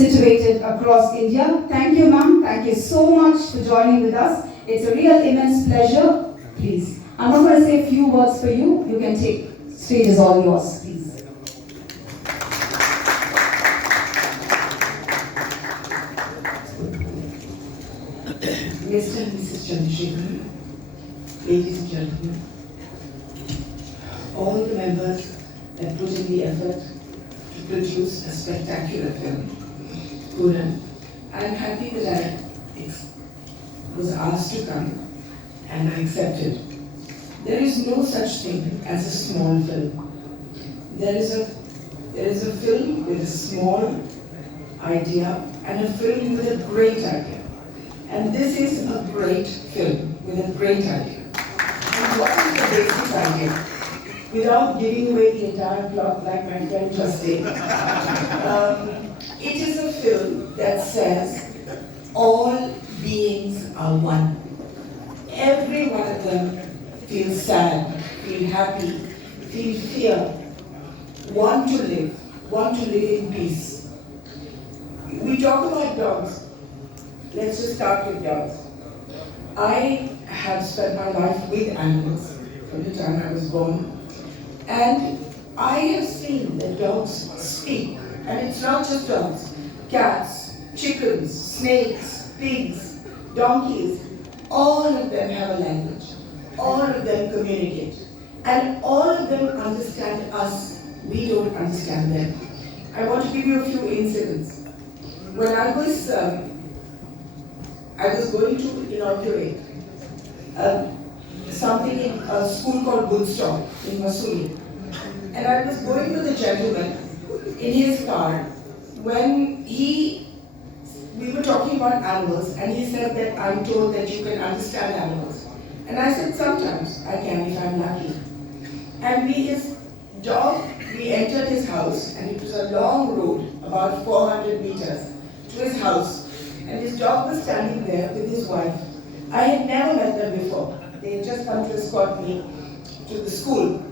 situated across India. Thank you, ma'am. Thank you so much for joining with us. It's a real immense pleasure. Please. I'm not going to say a few words for you. You can take. Stage is all yours, please. Mr. and Mrs. Chandrasekhar, ladies and gentlemen, all the members that put in the effort to produce a spectacular film, Kooran, I'm happy that I was asked to come and I accepted. There is no such thing as a small film. There is a film with a small idea and a film with a great idea. And this is a great film with a great idea. And what is the basic idea? Without giving away the entire plot like my friend just did, it is a film that says all beings are one. Every one of them feels sad, feel happy, feel fear, want to live in peace. We talk about dogs. Let's just start with dogs. I have spent my life with animals from the time I was born. And I have seen that dogs speak. And it's not just dogs. Cats, chickens, snakes, pigs, donkeys, all of them have a language. All of them communicate. And all of them understand us. We don't understand them. I want to give you a few incidents. When I was going to inaugurate something in a school called Woodstock in Missouri. And I was going with a gentleman in his car when we were talking about animals, and he said that I'm told that you can understand animals. And I said, sometimes I can if I'm lucky. And we entered his house, and it was a long road, about 400 meters, to his house. And his dog was standing there with his wife. I had never met them before. They had just come to escort me to the school.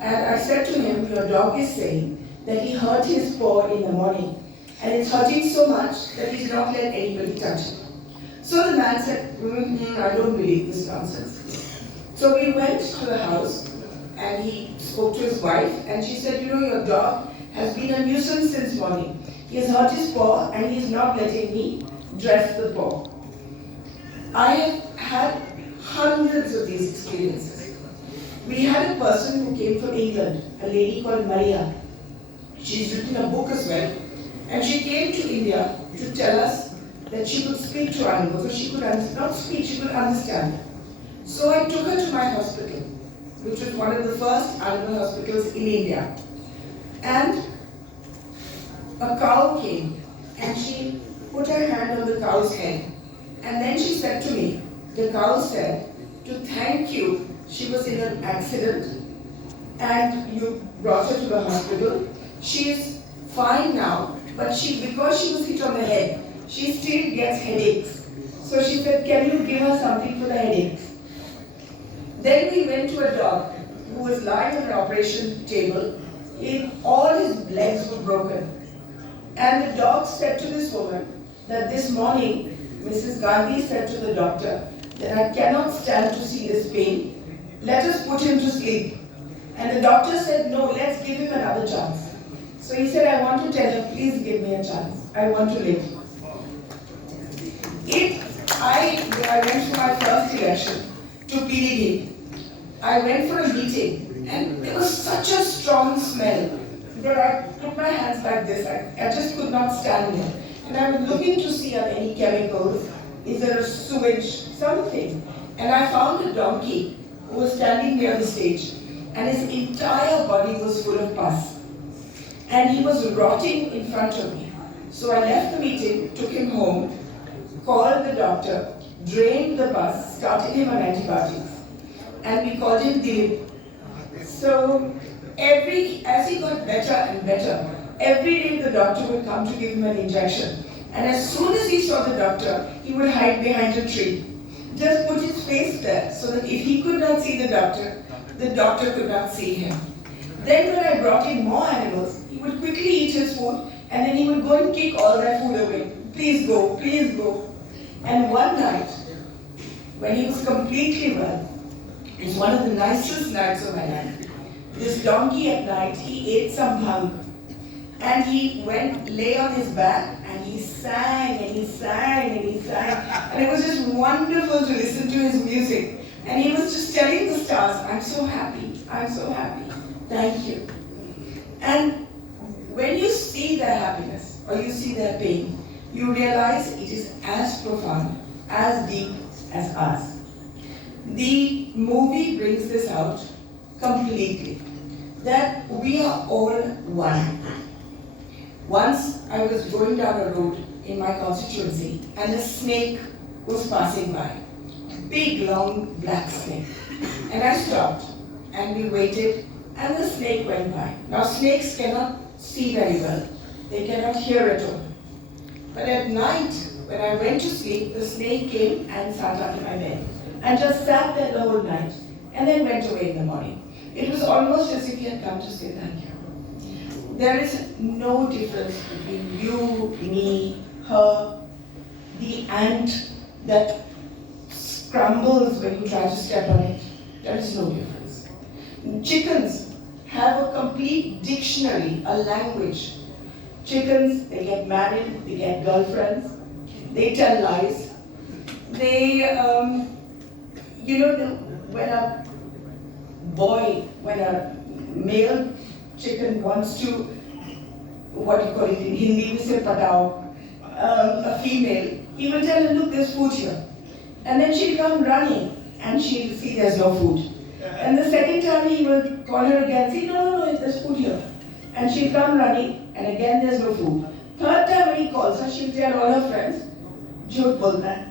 And I said to him, your dog is saying that he hurt his paw in the morning. And it's hurting so much that he's not let anybody touch it. So the man said, I don't believe this nonsense. So we went to the house and he spoke to his wife and she said, your dog has been a nuisance since morning. He has hurt his paw and he's not letting me dress the paw. I have had hundreds of these experiences. We had a person who came from England, a lady called Maria. She's written a book as well. And she came to India to tell us that she could speak to animals, or she could not speak, she could understand. So I took her to my hospital, which was one of the first animal hospitals in India. And a cow came, and she put her hand on the cow's head. And then she said to me, the cow said, to thank you, she was in an accident, and you brought her to the hospital. She is fine now, but because she was hit on the head, she still gets headaches. So she said, can you give her something for the headaches? Then we went to a dog who was lying on the operation table. All his legs were broken. And the dog said to this woman that this morning, Mrs. Gandhi said to the doctor that I cannot stand to see this pain. Let us put him to sleep. And the doctor said, no, let's give him another chance. So he said, I want to tell her, please give me a chance. I want to live. I went for my first election to PDD. I went for a meeting and there was such a strong smell that I put my hands like this. I just could not stand there. And I was looking to see are there any chemicals, is there a sewage, something. And I found a donkey who was standing near the stage and his entire body was full of pus. And he was rotting in front of me. So I left the meeting, took him home, called the doctor, drained the pus, started him on antibiotics. And we called him Dilip. So as he got better and better, every day the doctor would come to give him an injection. And as soon as he saw the doctor, he would hide behind a tree. Just put his face there so that if he could not see the doctor could not see him. Then when I brought in more animals, he would quickly eat his food And then he would go and kick all their food away. Please go, please go. And one night, when he was completely well, it was one of the nicest nights of my life. This donkey at night, he ate some bhang. And he lay on his back, and he sang, and he sang, and he sang. And it was just wonderful to listen to his music. And he was just telling the stars, I'm so happy, thank you. And when you see their happiness, or you see their pain, you realize it is as profound, as deep as ours. The movie brings this out completely, that we are all one. Once I was going down a road in my constituency and a snake was passing by. Big, long, black snake. And I stopped and we waited and the snake went by. Now snakes cannot see very well. They cannot hear at all. But at night, when I went to sleep, the snake came and sat under my bed and just sat there the whole night and then went away in the morning. It was almost as if he had come to say thank you. There is no difference between you, me, her, the ant that scrambles when you try to step on it. There is no difference. Chickens have a complete dictionary, a language. Chickens, they get married, they get girlfriends, they tell lies. They, when a male chicken wants to, what you call it in Hindi, we say patao, a female, he will tell her, look, there's food here. And then she'll come running and she'll see there's no food. And the second time he will call her again, say, no, there's food here. And she'll come running and again there's no food. Third time when he calls her, she'll tell all her friends, jhut bolta hai.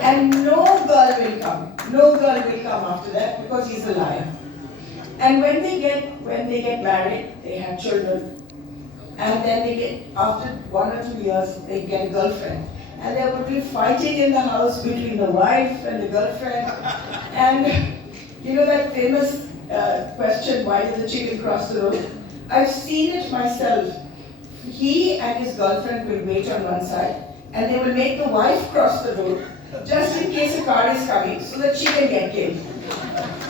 And no girl will come. No girl will come after that because he's a liar. And when they get married, they have children. And then after 1 or 2 years, they get a girlfriend. And there would be fighting in the house between the wife and the girlfriend. And you know that famous question, why did the chicken cross the road? I've seen it myself. He and his girlfriend will wait on one side and they will make the wife cross the road just in case a car is coming so that she can get killed.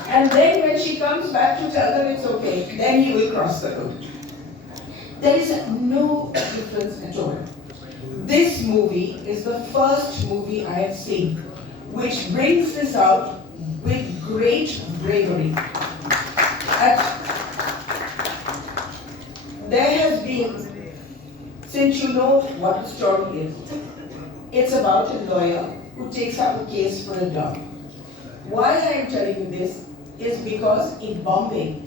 And then when she comes back to tell them it's okay, then he will cross the road. There is no difference at all. This movie is the first movie I have seen which brings this out with great bravery. There has been, since you know what the story is, it's about a lawyer who takes up a case for a dog. Why I am telling you this is because in Bombay,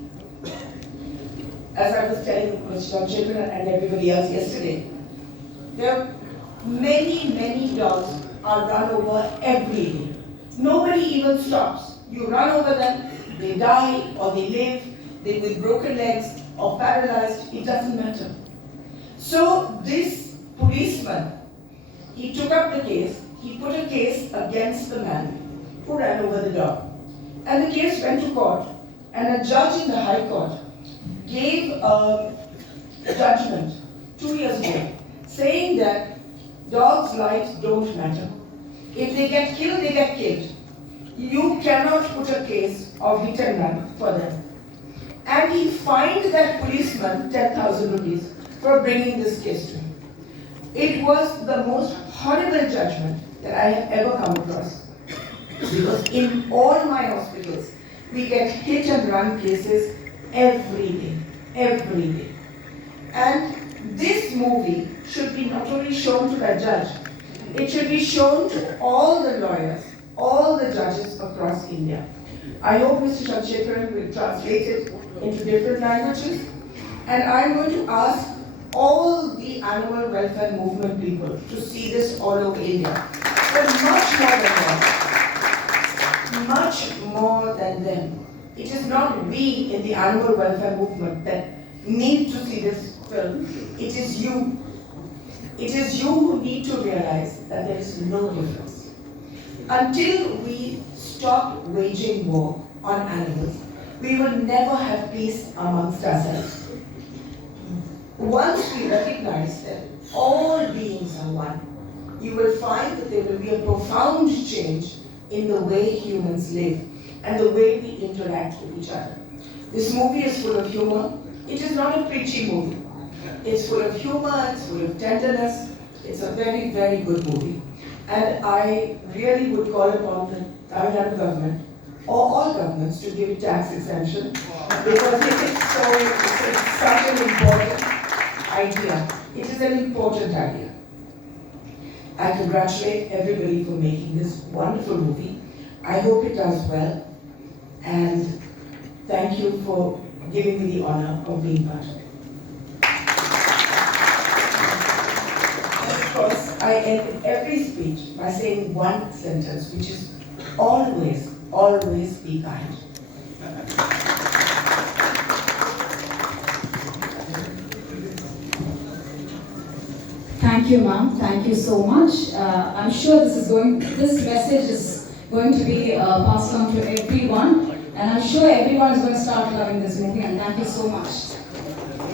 as I was telling Mr. Sanjay and everybody else yesterday, there many dogs are run over every day. Nobody even stops. You run over them, they die or they live, they with broken legs or paralyzed, it doesn't matter. So this policeman, he took up the case, he put a case against the man who ran over the dog. And the case went to court, and a judge in the High Court gave a judgment 2 years ago saying that dogs' lives don't matter. If they get killed, they get killed. You cannot put a case of hit and run for them. And he fined that policeman 10,000 rupees for bringing this case to him. It was the most horrible judgment that I have ever come across. Because in all my hospitals, we get hit and run cases every day. And this movie should be not only shown to the judge, it should be shown to all the lawyers, all the judges across India. I hope Mr. Chandrasekaran will translate it into different languages. And I'm going to ask all the animal welfare movement people to see this all over India. But much more than that. Much more than them. It is not we in the animal welfare movement that need to see this film. It is you. It is you who need to realize that there is no difference. Until we stop waging war on animals, we will never have peace amongst ourselves. once we recognize that all beings are one, you will find that there will be a profound change in the way humans live and the way we interact with each other. This movie is full of humor. It is not a preachy movie. It's full of humor, it's full of tenderness. It's a very, very good movie. And I really would call upon the Tamil Nadu government or all governments to give it tax exemption because it is such an important idea. It is an important idea. I congratulate everybody for making this wonderful movie. I hope it does well. And thank you for giving me the honor of being part of it. Of course, I end every speech by saying one sentence, which is always, always be kind. Thank you, ma'am. Thank you so much. I'm sure this message is going to be passed on to everyone, and I'm sure everyone is going to start loving this movie. And thank you so much.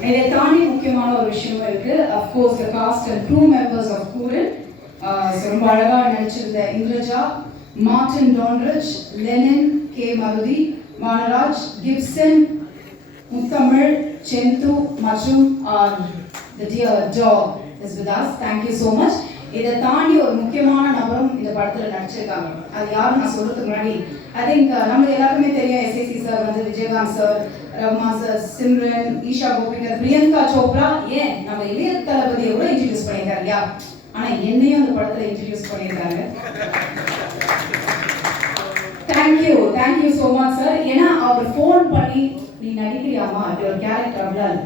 இதை தாண்டி முக்கியமான ஒரு விஷயம் இருக்கு. Of course, the cast and crew members of Kooran, ரொம்ப அழகா நடிச்சிருந்த Indraja, Martin டான்ரிச், Lenin, K மருதி, மானராஜ், Gibson, முத்தமிழ், செந்து மற்றும் the dear dog is with us. Thank you so much. இதை தாண்டி ஒரு முக்கியமான நபரும் இந்த படத்துல நடிச்சிருக்காங்க. அது யாரும் நான் சொல்றதுக்கு முன்னாடி I think நம்ம எல்லாருக்குமே தெரியும் எஸ்ஏசி சார் வந்து விஜயகாந்த் சார், ரகுமா சார், சிம்ரன், ஈஷா கோபிகர், பிரியங்கா சோப்ரா, ஏன் நம்ம இளைய தளபதியை கூட இன்ட்ரடியூஸ் பண்ணியிருக்காரு இல்லையா? ஆனா என்னையும் அந்த படத்துல இன்ட்ரடியூஸ் பண்ணியிருக்காங்க. Thank you so much sir. ஏன்னா அவர் ஃபோன் பண்ணி நீ நடிக்கிறியாமா அப்படி ஒரு கேரக்டர் அப்படிலாம்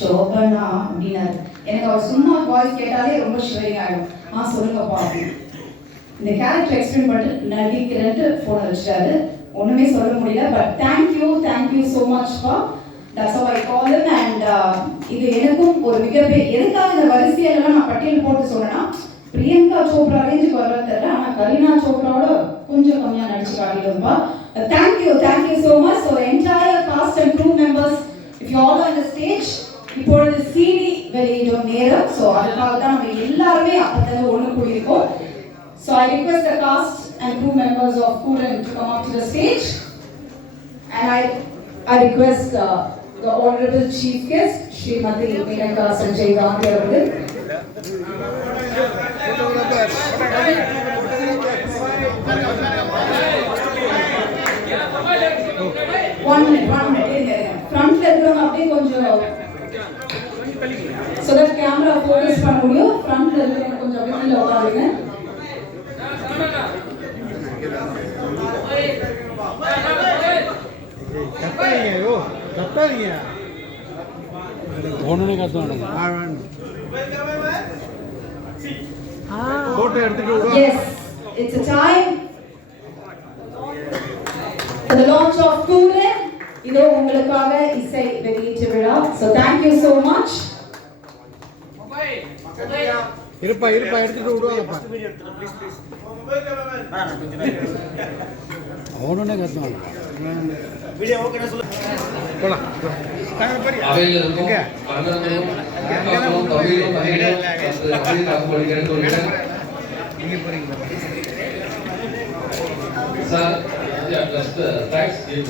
சோபனா அப்படின்னாரு. எனக்கு அவர் சும்மா வாய்ஸ் கேட்டாலே ரொம்ப ஷிவரிங் ஆகிடும். சொல்லுங்கப்பா அப்படின்னு இந்த கேரக்டர் எக்ஸ்பிளைன் பண்ணிட்டு நடிக்கிறேன்ட்டு ஃபோனை வச்சுட்டாரு. ஒன்றுமே சொல்ல முடியல. பட் தேங்க்யூ ஸோ மச் பா. That's how I call him. And இது எனக்கும் ஒரு மிகப்பெரிய எதுக்காக இந்த வரிசையெல்லாம் நான் பட்டியல் போட்டு சொன்னேன்னா பிரியங்கா சோப்ரா ரேஞ்சுக்கு வர்றது தெரியல. ஆனால் கரீனா சோப்ராவோட கொஞ்சம் கம்மியாக நடிச்சு காட்டிடுவோம்ப்பா. Thank you so much. So entire cast and crew members if you all on the stage இப்பொழுது சிடி வெளியிடும் நேரம். ஸோ அதுக்காக தான் நம்ம எல்லாருமே அப்போ ஒன்று கூடியிருக்கோம். So I request the cast and crew members of Kooran to come up to the stage, and I request the honorable chief guest Srimati Menaka Sanjay Gandhi avagal. One minute. Front la irukravanga apdi konjam so that camera focus panna mudiyum. Front la irukravanga konjam apdi killa ukarunga. Yes, it's a time for the launch of Kooran. இதோ உங்களுக்காக இசை வெளியீட்டு விழா. So thank you so much. இருப்பா எடுத்துட்டு விடுவாங்கப்பா. அவனே கத்துவாங்க. Video ஓகேனா சொல்ல. போலாம். அவையில இருக்கும். கண்ணனும் அப்புறம் தவிரும் மகிழும். அப்படி காப்போடி கேட்டு வருகிறேன். இங்க போறீங்க. சார் just thanks give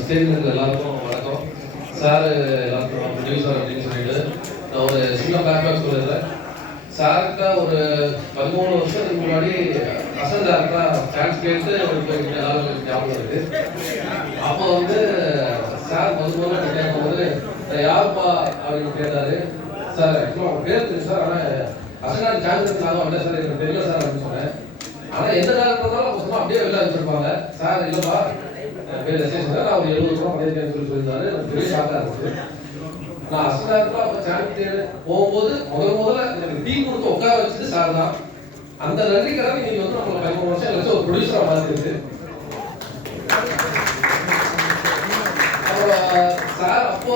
ஸ்டேஜில் எல்லாருக்கும் வணக்கம். சார் எல்லாருக்கும் நியூஸ் சார் அப்படின்னு சொல்லிட்டு நான் ஒரு சின்ன பேக்பேக் சொல்லிடுறேன். சார்கிட்ட ஒரு 13 வருஷத்துக்கு முன்னாடி அசன் சார்கிட்ட சான்ஸ் கேட்டு எல்லாரும் ஞாபகம் இருக்கு. அப்போ வந்து சார் முதல்ல கேட்கும்போது யாருப்பா அப்படின்னு கேட்டாரு. சார் ஆக்சுவலாக அவங்க பேர் தெரியும் சார், ஆனால் அசன் சான்ஸ் இருந்தாலும் இல்லை சார் எனக்கு தெரியல சார் அப்படின்னு சொன்னேன். ஆனால் எந்த காலத்துனாலும் சொன்னால் அப்படியே வெளில வச்சிருப்பாங்க. சார் இல்லைப்பா பேர் எஸ்எஸ் சார் அவர் 70 ரூபா பண்ணியிருக்கேன்னு சொல்லியிருந்தாரு. எனக்கு பெரிய ஷாக்காக இருந்துச்சு. நான் அசனாருப்பா அப்போ சான்ஸ் போகும்போது முதல்ல எனக்கு டீ கொடுத்து உட்கார வச்சது சார் தான். அந்த நன்றிக்காக இன்னைக்கு வந்து நம்மளை 13 வருஷம் கழிச்சு ஒரு ப்ரொடியூசராக மாற்றிருக்கு. சார் அப்போ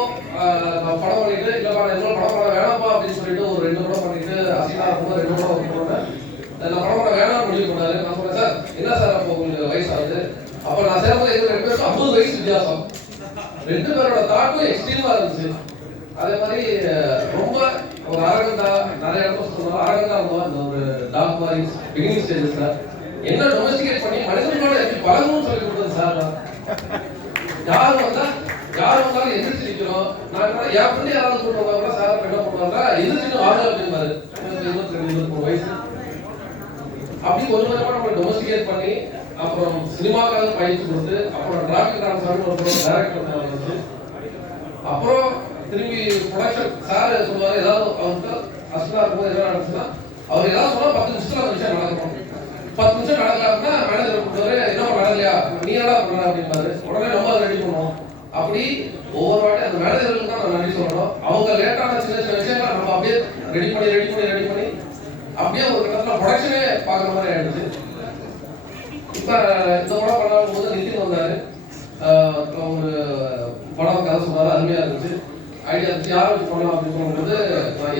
நான் படம் பண்ணிட்டு இல்லைப்பா நான் எவ்வளோ படம் பண்ண வேணாம்ப்பா அப்படின்னு சொல்லிட்டு ஒரு 2 படம் பண்ணிட்டு அசினா இருக்கும்போது 2 படம் ஒர்க் பண்ணேன். நான் படம் பண்ண வேணாம்னு முடிவு பண்ணாரு. நான் சொன்னேன் சார் என்ன சார் அப்போ உங்களுக்கு வயசாகுது, அப்போ அப்போ நான் சேரும்போது எங்க 2 பேருக்கும் 50 வயசு வித்தியாசம். 2 பேரோட தாட்டும் எக்ஸ்ட்ரீமா இருந்துச்சு. அதே மாதிரி ரொம்ப ஒரு அரகண்டா, நிறைய இடத்துல சொன்னாலும் அரகண்டா இருந்தோம். இந்த ஒரு டாக் மாதிரி பிகினிங் ஸ்டேஜஸ்ல என்ன டொமஸ்டிகேட் பண்ணி மனிதர்களோட எப்படி பழகணும்னு சொல்லி கொடுத்தது சார் தான். யார் வந்தாலும் எதிர்த்து நிற்கிறோம். நான் என் ஃப்ரெண்டு யாராவது கூப்பிட்டு சார் என்ன பண்ணுவாங்க, எதிர்த்து வாங்க அப்படின்னாரு. 22-23 வயசு அப்படி கொஞ்சம் கொஞ்சமா நம்ம டொமஸ்டிகேட் பண்ணி அப்புறம் சினிமாக்காக பயிற்சி கொடுத்து அப்புறம் டிராஃபிக் டான்ஸ் ஒரு டைரக்டர் வந்துச்சு. அப்புறம் திரும்பி ப்ரொடக்ஷன் சார் சொல்லுவார், ஏதாவது அவருக்கு அஸ்டா இருக்கும்போது என்ன நடந்துச்சுன்னா அவர் ஏதாவது சொன்னா 10 நிமிஷத்துல அந்த விஷயம் நடக்கும். 10 நிமிஷம் நடக்கலாம்னா மேனேஜர் கூப்பிட்டு என்ன நடக்கலையா நீ என்ன பண்ண அப்படின்னாரு. உடனே நம்ம அதை ரெடி பண்ணுவோம். அப்படி ஒவ்வொரு வாட்டி அந்த மேனேஜர்களுக்கு தான் நான் நன்றி சொல்லணும். அவங்க லேட்டான சின்ன சின்ன விஷயங்களை நம்ம அப்படியே ரெடி பண்ணி அப்படியே ஒரு கட்டத்துல ப்ரொடக்ஷனே பார்க்குற மாதிரி ஆயிடுச்சு. இப்ப இந்த படம் பண்ணும்போது நிதின் வந்தாரு. ஒரு படம் கதை சொன்னாரு, அருமையா இருந்துச்சு. ஐடியா இருந்துச்சு யாரை வச்சு பண்ணலாம் அப்படின்னு சொல்லும்போது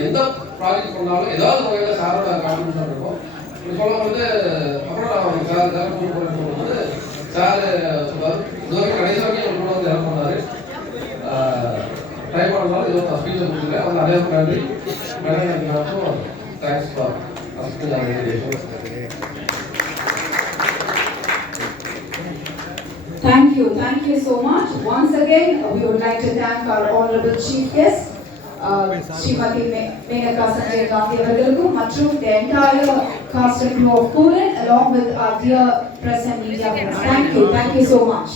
எந்த ப்ராஜெக்ட் பண்ணாலும் ஏதாவது வகையில சாரோட கான்ட்ரிபியூஷன் இருக்கும். இப்படி சொல்லும்போது அப்புறம் நான் சார் கூட்டு போறேன்னு சொல்லும்போது சார் சொல்லுவார், இதுவரைக்கும் கடைசி வரைக்கும் கூட வந்து ஹெல்ப் பண்ணாரு. ட்ரை பண்ணாலும் இது ஒரு ஸ்பீச்சை கொடுத்துருக்கேன். அவங்க அனைவருக்கும் நன்றி. Madam thanks for asking our invitation. Thank you so much. Once again, we would like to thank our honorable chief guest, Srimati Menaka, Sanjay, Gandhi அவர்களுக்கும் மற்றும் the entire cast and crew of Kooran along with our dear press and media friends. Thank you so much.